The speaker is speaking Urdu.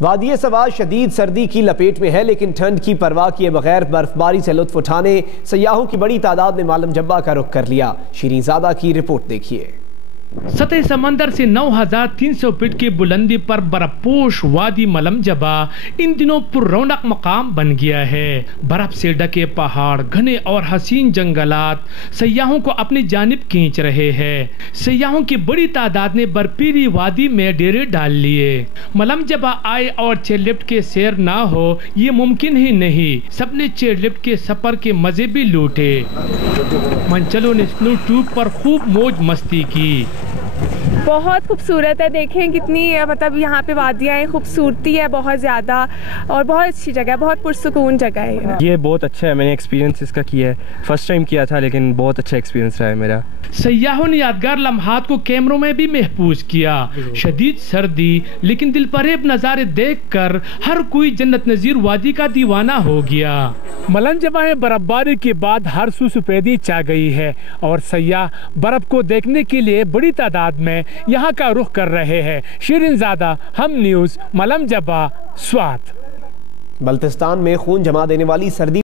وادی سوا شدید سردی کی لپیٹ میں ہے، لیکن ٹھنڈ کی پرواہ کیے بغیر برف باری سے لطف اٹھانے سیاحوں کی بڑی تعداد نے مالم جبہ کا رخ کر لیا۔ شیریں زادہ کی رپورٹ دیکھیے۔ سطح سمندر سے 9300 فٹ کی بلندی پر برف پوش وادی مالم جبہ ان دنوں پر رونق مقام بن گیا ہے۔ برف سے ڈھکے پہاڑ، گھنے اور حسین جنگلات سیاحوں کو اپنی جانب کھینچ رہے ہیں۔ سیاحوں کی بڑی تعداد نے برفیلی وادی میں ڈیرے ڈال لیے۔ مالم جبہ آئے اور چیئر لفٹ کے سیر نہ ہو یہ ممکن ہی نہیں۔ سب نے چیئر لفٹ کے سفر کے مزے بھی لوٹے۔ منچلوں نے سنو ٹیوب پر خوب موج مستی کی۔ بہت خوبصورت ہے، دیکھیں کتنی مطلب یہاں پہ وادیاں ہیں، خوبصورتی ہے بہت زیادہ اور بہت اچھی جگہ ہے، بہت پرسکون جگہ ہے۔ یہ بہت اچھا ہے، میں نے ایکسپیرینس اس کا کیا ہے، فرسٹ ٹائم کیا تھا لیکن بہت اچھا ایکسپیرینس رہا ہے میرا۔ سیاحوں نے یادگار لمحات کو کیمروں میں بھی محفوظ کیا۔ شدید سردی لیکن دل فریب نظارے دیکھ کر ہر کوئی جنت نظیر وادی کا دیوانہ ہو گیا۔ مالم جبہ میں برف باری کے بعد ہر سو سفیدی چھا گئی ہے اور سیاح برف کو دیکھنے کے لیے بڑی تعداد میں یہاں کا رخ کر رہے ہیں۔ شیریں زادہ، ہم نیوز، مالم جبہ، سوات۔ بلتستان میں خون جما دینے والی سردی